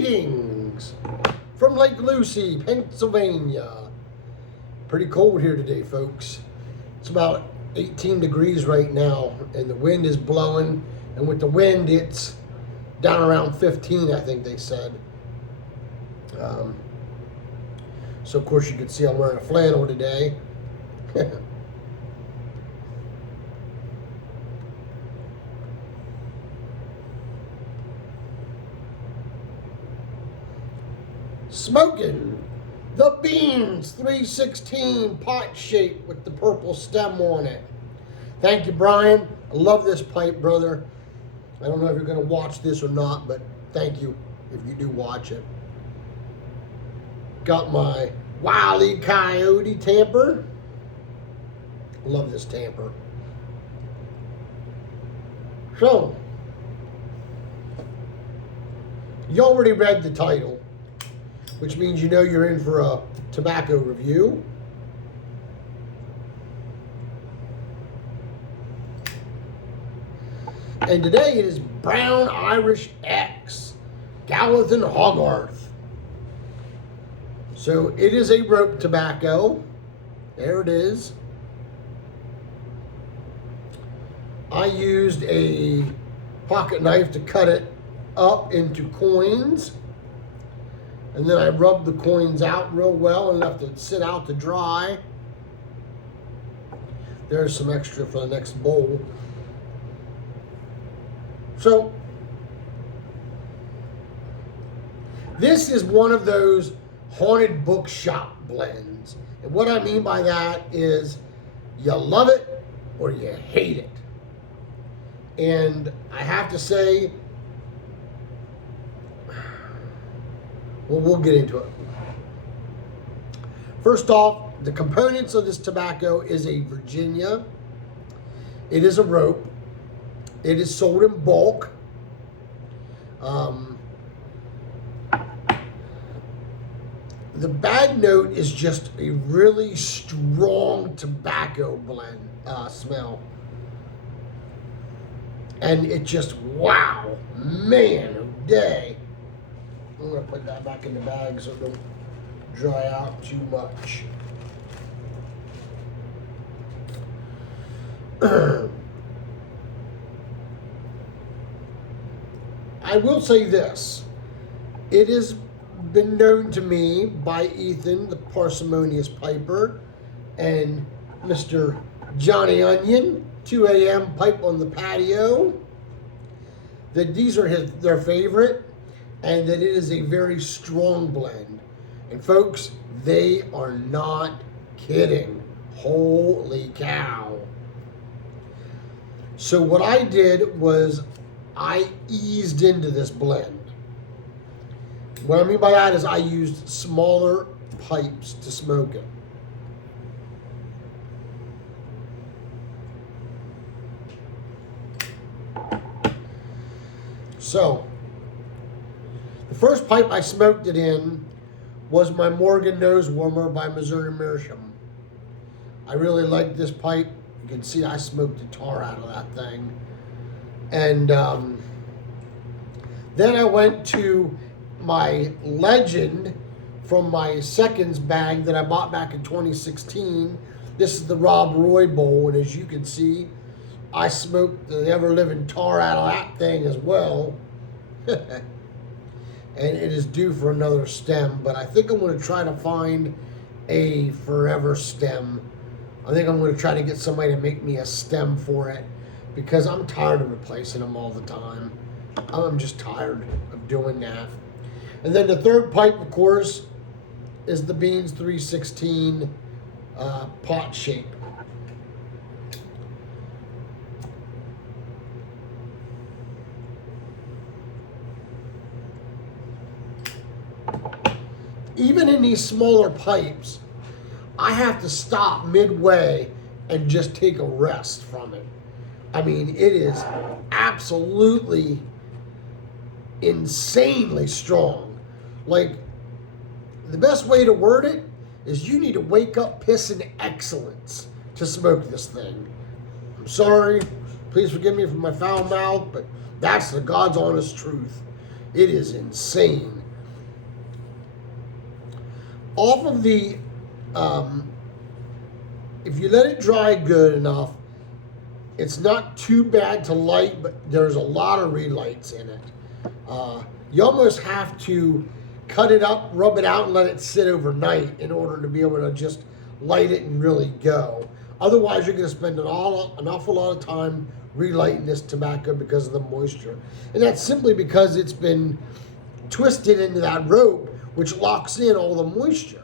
Greetings from Lake Lucy, Pennsylvania. Pretty cold here today, folks. It's about 18 degrees right now, and the wind is blowing. And with the wind, it's down around 15, I think they said. So, of course, you can see I'm wearing a flannel today. Smoking the Beans 316 pot shape with the purple stem on it. Thank you, Brian. I love this pipe, brother. I don't know if you're going to watch this or not, but thank you if you do watch it. Got my Wile E. Coyote tamper. Love this tamper. So, you already read the title, which means you know you're in for a tobacco review. And today it is Brown Irish X, Gawith and Hoggarth. So it is a rope tobacco. There it is. I used a pocket knife to cut it up into coins. And then I rubbed the coins out real well and left it sit out to dry. There's some extra for the next bowl. So, this is one of those haunted bookshop blends. And what I mean by that is you love it or you hate it. And I have to say, well, we'll get into it. First off, the components of this tobacco is a Virginia. It is a rope. It is sold in bulk. The bag note is just a really strong tobacco blend smell. And it just, wow, man, oh day. I'm going to put that back in the bag so it don't dry out too much. I will say this. It has been known to me by Ethan, the parsimonious piper, and Mr. Johnny Onion, 2 a.m. pipe on the patio, that these are their favorite, and that it is a very strong blend. And folks, they are not kidding. Holy cow. So what I did was I eased into this blend. What I mean by that is I used smaller pipes to smoke it. So, the first pipe I smoked it in was my Morgan Nose Warmer by Missouri Meerschaum. I really liked this pipe. You can see I smoked the tar out of that thing. And then I went to my Legend from my seconds bag that I bought back in 2016. This is the Rob Roy bowl, and as you can see, I smoked the ever-living tar out of that thing as well. And it is due for another stem, but I think I'm going to try to find a forever stem. I think I'm going to try to get somebody to make me a stem for it, because I'm tired of replacing them all the time. I'm just tired of doing that. And then the third pipe, of course, is the Beans 316 pot shape. Even in these smaller pipes, I have to stop midway and just take a rest from it. I mean, it is absolutely insanely strong. Like, the best way to word it is you need to wake up pissing excellence to smoke this thing. I'm sorry. Please forgive me for my foul mouth, but that's the God's honest truth. It is insane. Off of the, if you let it dry good enough, it's not too bad to light, but there's a lot of relights in it. You almost have to cut it up, rub it out, and let it sit overnight in order to be able to just light it and really go. Otherwise, you're going to spend an awful lot of time relighting this tobacco because of the moisture. And that's simply because it's been twisted into that rope, which locks in all the moisture.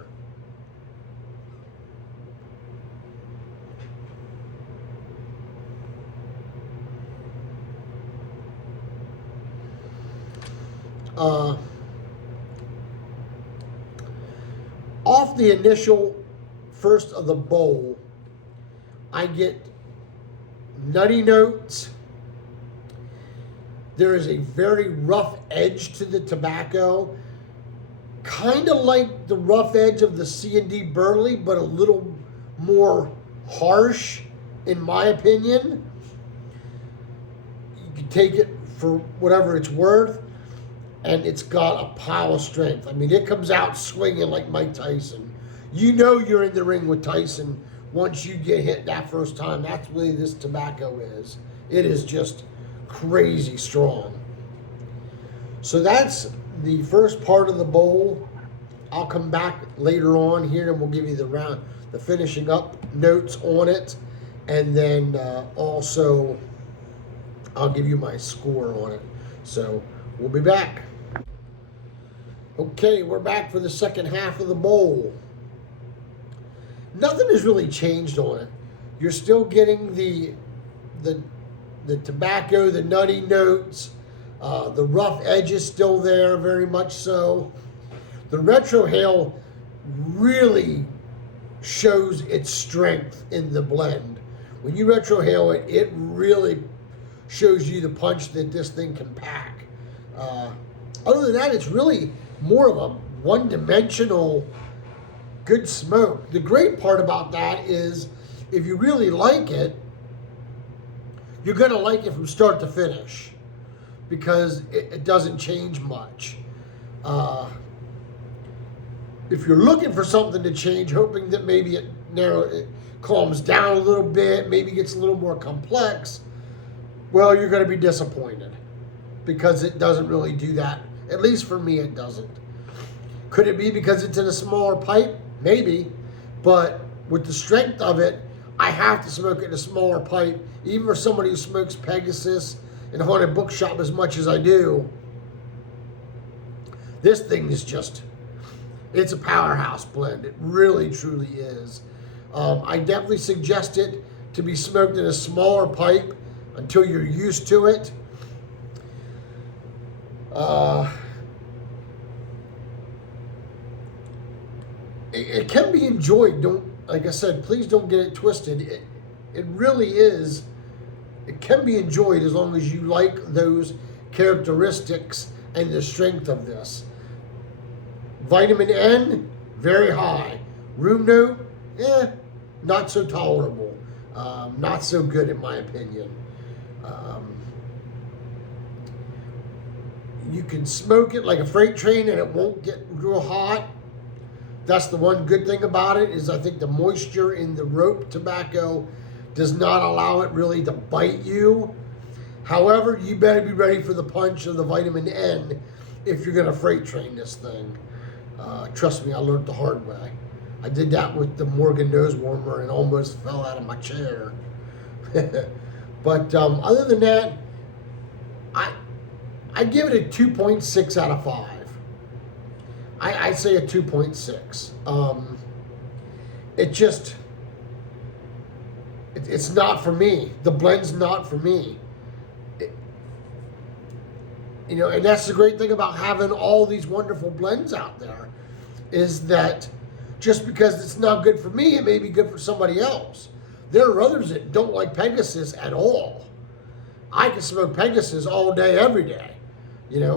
Off the initial first of the bowl, I get nutty notes. There is a very rough edge to the tobacco, kind of like the rough edge of the C&D Burley, but a little more harsh, in my opinion. You can take it for whatever it's worth, and it's got a pile of strength. I mean, it comes out swinging like Mike Tyson. You know you're in the ring with Tyson once you get hit that first time. That's the way this tobacco is. It is just crazy strong. So that's the first part of the bowl. I'll come back later on here and we'll give you the finishing up notes on it. And then also I'll give you my score on it. So we'll be back. Okay, we're back for the second half of the bowl. Nothing has really changed on it. You're still getting the tobacco, the nutty notes, the rough edges still there, very much so. The retrohale really shows its strength in the blend. When you retrohale it, it really shows you the punch that this thing can pack. Other than that, it's really more of a one-dimensional good smoke. The great part about that is if you really like it, you're going to like it from start to finish because it doesn't change much. If you're looking for something to change, hoping that maybe it calms down a little bit, maybe gets a little more complex, well, you're going to be disappointed because it doesn't really do that. At least for me, it doesn't. Could it be because it's in a smaller pipe? Maybe. But with the strength of it, I have to smoke it in a smaller pipe. Even for somebody who smokes Pegasus and Haunted Bookshop as much as I do, this thing is just, it's a powerhouse blend. It really, truly is. I definitely suggest it to be smoked in a smaller pipe until you're used to it. It can be enjoyed. Like I said, please don't get it twisted. It really is. It can be enjoyed as long as you like those characteristics and the strength of this. Vitamin N, very high. Room note, not so tolerable. Not so good in my opinion. You can smoke it like a freight train and it won't get real hot. That's the one good thing about it, is I think the moisture in the rope tobacco does not allow it really to bite you. However, you better be ready for the punch of the vitamin N if you're going to freight train this thing. Trust me, I learned the hard way. I did that with the Morgan nose warmer and almost fell out of my chair. But other than that, I give it a 2.6 out of 5. I'd say a 2.6. It's not for me. The blend's not for me. And that's the great thing about having all these wonderful blends out there, is that just because it's not good for me, it may be good for somebody else. There are others that don't like Pegasus at all. I can smoke Pegasus all day, every day.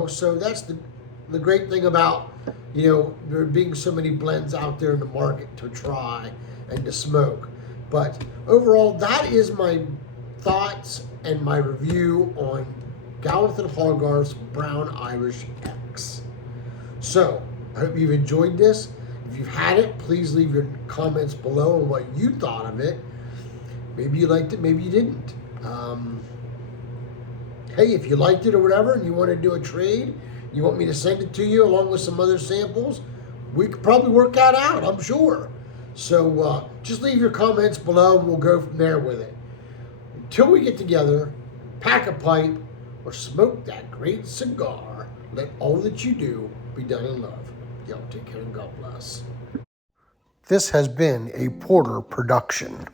So that's the great thing about, there being so many blends out there in the market to try and to smoke. But overall, that is my thoughts and my review on Gawith and Hoggarth's Brown Irish X. So, I hope you've enjoyed this. If you've had it, please leave your comments below on what you thought of it. Maybe you liked it, maybe you didn't. Hey, if you liked it or whatever and you want to do a trade, you want me to send it to you along with some other samples, we could probably work that out, I'm sure. So just leave your comments below and we'll go from there with it. Until we get together, pack a pipe or smoke that great cigar, let all that you do be done in love. Y'all take care and God bless. This has been a Porter production.